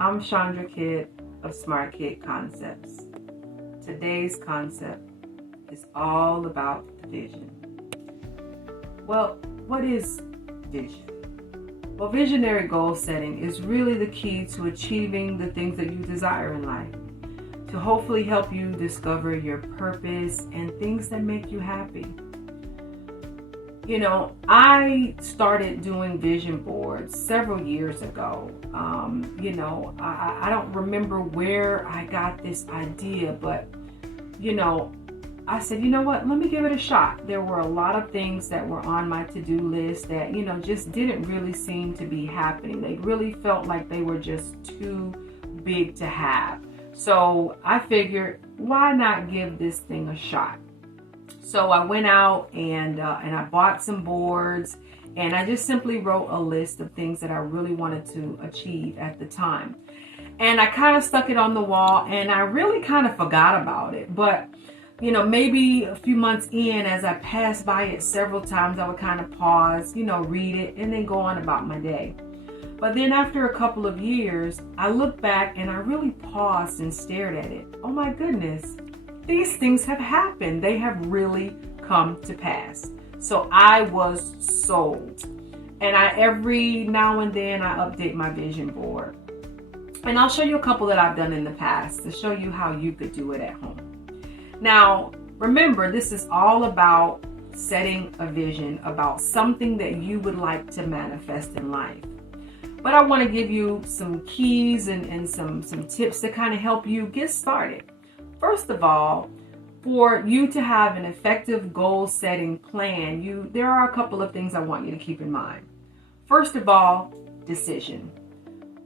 I'm Kydd of Smart Kydd Concepts. Today's concept is all about the vision. Well, what is vision? Well, visionary goal setting is really the key to achieving the things that you desire in life, to hopefully help you discover your purpose and things that make you happy. You know, I started doing vision boards several years ago. I don't remember where I got this idea, but, I said, you know what, let me give it a shot. There were a lot of things that were on my to-do list that, just didn't really seem to be happening. They really felt like they were just too big to have. So I figured, why not give this thing a shot? So I went out and I bought some boards, and I just simply wrote a list of things that I really wanted to achieve at the time. And I kind of stuck it on the wall, and I really kind of forgot about it. But, maybe a few months in, as I passed by it several times, I would kind of pause, read it, and then go on about my day. But then after a couple of years, I looked back and I really paused and stared at it. Oh my goodness. These things have happened. They have really come to pass. So I was sold. And every now and then I update my vision board. And I'll show you a couple that I've done in the past to show you how you could do it at home. Now, remember, this is all about setting a vision about something that you would like to manifest in life. But I want to give you some keys and some tips to kind of help you get started. First of all, for you to have an effective goal-setting plan, there are a couple of things I want you to keep in mind. First of all, decision.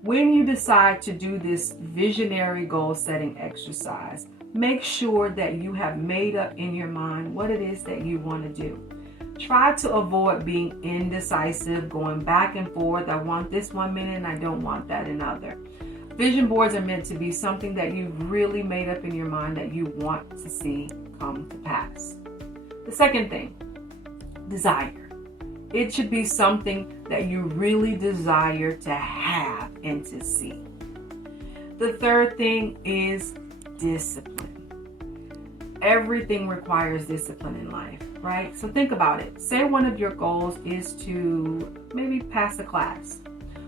When you decide to do this visionary goal-setting exercise, make sure that you have made up in your mind what it is that you want to do. Try to avoid being indecisive, going back and forth. I want this 1 minute and I don't want that another. Vision boards are meant to be something that you've really made up in your mind that you want to see come to pass. The second thing, desire. It should be something that you really desire to have and to see. The third thing is discipline. Everything requires discipline in life, right? So think about it. Say one of your goals is to maybe pass a class.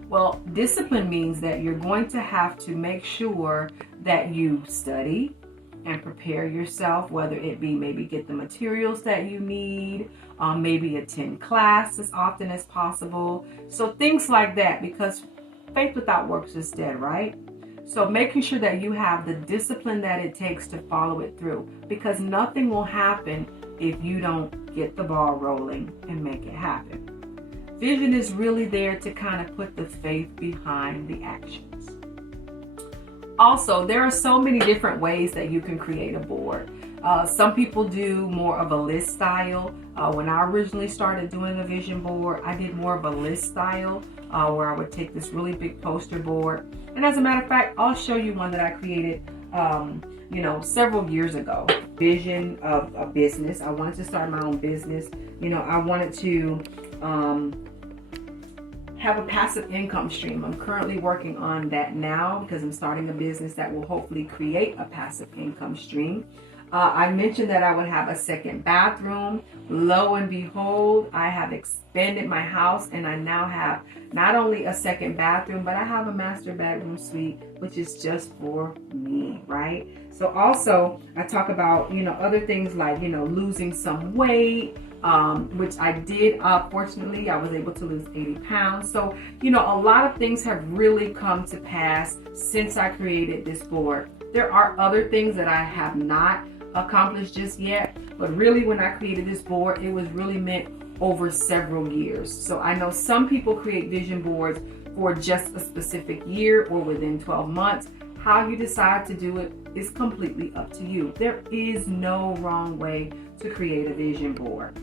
Well, discipline means that you're going to have to make sure that you study and prepare yourself, whether it be maybe get the materials that you need, maybe attend class as often as possible. So things like that, because faith without works is dead, right? So making sure that you have the discipline that it takes to follow it through, because nothing will happen if you don't get the ball rolling and make it happen. Vision is really there to kind of put the faith behind the actions. Also, there are so many different ways that you can create a board. Some people do more of a list style. When I originally started doing a vision board, I did more of a list style where I would take this really big poster board. And as a matter of fact, I'll show you one that I created several years ago. Vision of a business. I wanted to start my own business. I wanted to have a passive income stream. I'm currently working on that now because I'm starting a business that will hopefully create a passive income stream. I mentioned that I would have a second bathroom. Lo and behold, I have expanded my house and I now have not only a second bathroom, but I have a master bedroom suite, which is just for me, right? So also I talk about, other things like, losing some weight, which I did. Fortunately, I was able to lose 80 pounds. So, a lot of things have really come to pass since I created this board. There are other things that I have not accomplished just yet, but really when I created this board, it was really meant over several years. So I know some people create vision boards for just a specific year or within 12 months. How you decide to do it is completely up to you. There is no wrong way to create a vision board.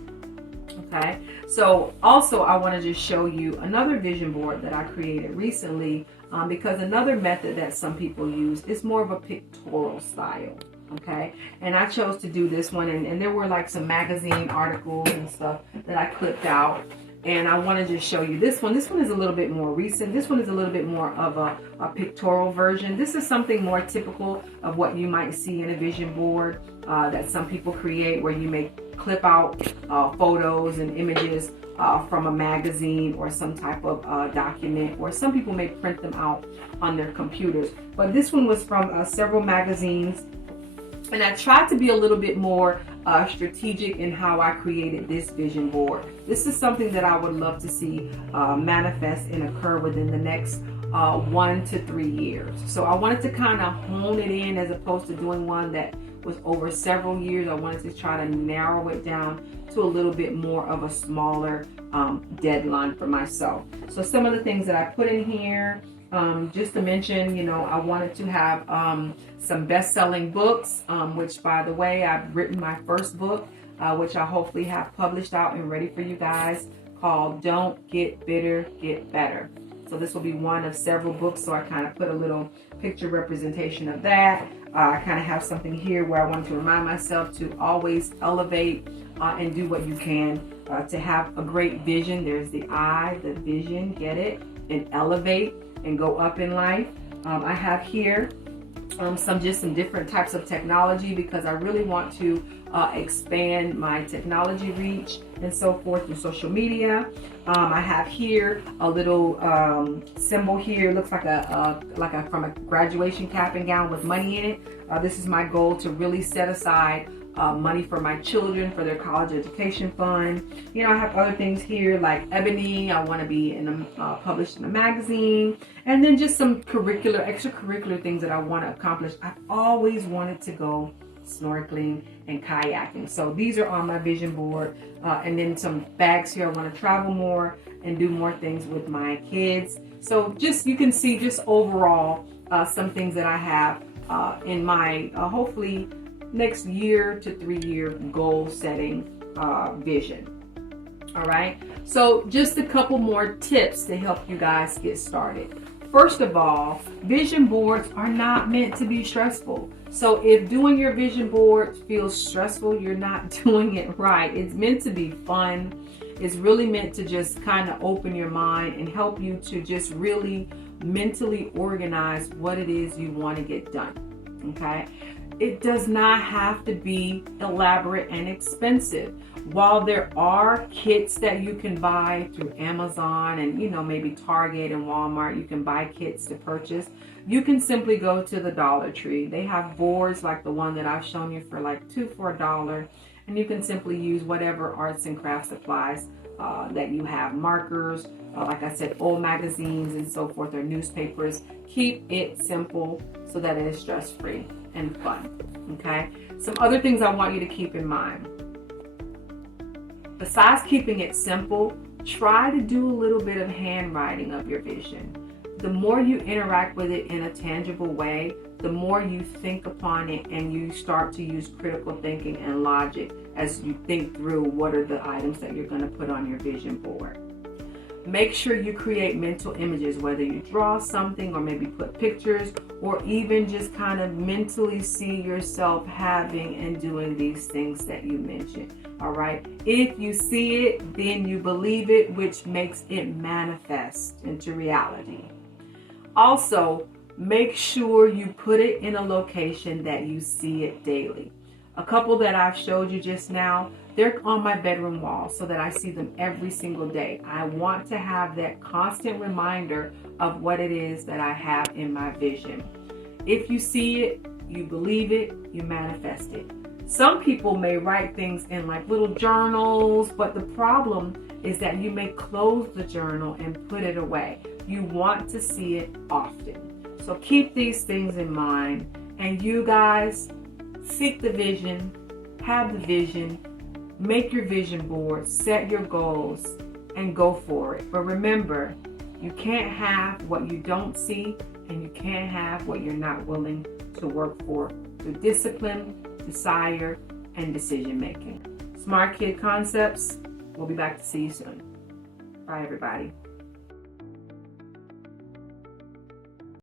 Okay, so also I want to just show you another vision board that I created recently because another method that some people use is more of a pictorial style. Okay, and I chose to do this one, and there were like some magazine articles and stuff that I clipped out, And I want to just show you this one. This one is a little bit more recent. This one is a little bit more of a pictorial version. This is something more typical of what you might see in a vision board that some people create, where you may clip out photos and images from a magazine or some type of document, or some people may print them out on their computers. But this one was from several magazines, and I tried to be a little bit more strategic in how I created this vision board. This is something that I would love to see manifest and occur within the next 1 to 3 years. So I wanted to kind of hone it in, as opposed to doing one that was over several years. I wanted to try to narrow it down to a little bit more of a smaller deadline for myself. So some of the things that I put in here, just to mention, you know, I wanted to have some best-selling books, which, by the way, I've written my first book, which I hopefully have published out and ready for you guys, called Don't Get Bitter, Get Better. So this will be one of several books, so I kind of put a little picture representation of that. I kind of have something here where I want to remind myself to always elevate and do what you can to have a great vision. There's the I, the vision, get it, and elevate and go up in life. I have here some different types of technology, because I really want to expand my technology reach and so forth through social media. I have here a little symbol here. It looks like a from a graduation cap and gown with money in it. This is my goal, to really set aside money for my children for their college education fund. You know, I have other things here like ebony. I want to be published in a magazine, and then just some extracurricular things that I want to accomplish. I've always wanted to go snorkeling and kayaking, so these are on my vision board. And then some bags here. I want to travel more and do more things with my kids. So just, you can see just overall some things that I have in my hopefully next year to 3 year goal setting vision. All right, so just a couple more tips to help you guys get started. First of all, vision boards are not meant to be stressful. So if doing your vision board feels stressful, you're not doing it right. It's meant to be fun. It's really meant to just kind of open your mind and help you to just really mentally organize what it is you want to get done. Okay? It does not have to be elaborate and expensive. While there are kits that you can buy through Amazon and, you know, maybe Target and Walmart, you can buy kits to purchase. You can simply go to the Dollar Tree. They have boards like the one that I've shown you for like $2 for $1, and you can simply use whatever arts and craft supplies that you have, markers, like I said, old magazines and so forth, or newspapers. Keep it simple so that it is stress-free and fun. Okay, some other things I want you to keep in mind. Besides keeping it simple, try to do a little bit of handwriting of your vision. The more you interact with it in a tangible way, the more you think upon it, and you start to use critical thinking and logic as you think through what are the items that you're going to put on your vision board. Make sure you create mental images, whether you draw something or maybe put pictures, or even just kind of mentally see yourself having and doing these things that you mentioned. All right. If you see it, then you believe it, which makes it manifest into reality. Also, make sure you put it in a location that you see it daily. A couple that I've showed you just now, they're on my bedroom wall so that I see them every single day. I want to have that constant reminder of what it is that I have in my vision. If you see it, you believe it, you manifest it. Some people may write things in like little journals, but the problem is that you may close the journal and put it away. You want to see it often. So keep these things in mind, and you guys seek the vision, have the vision, make your vision board, set your goals, and go for it. But remember, you can't have what you don't see, and you can't have what you're not willing to work for through discipline, desire, and decision making. Smart Kydd Concepts. We'll be back to see you soon. Bye, everybody.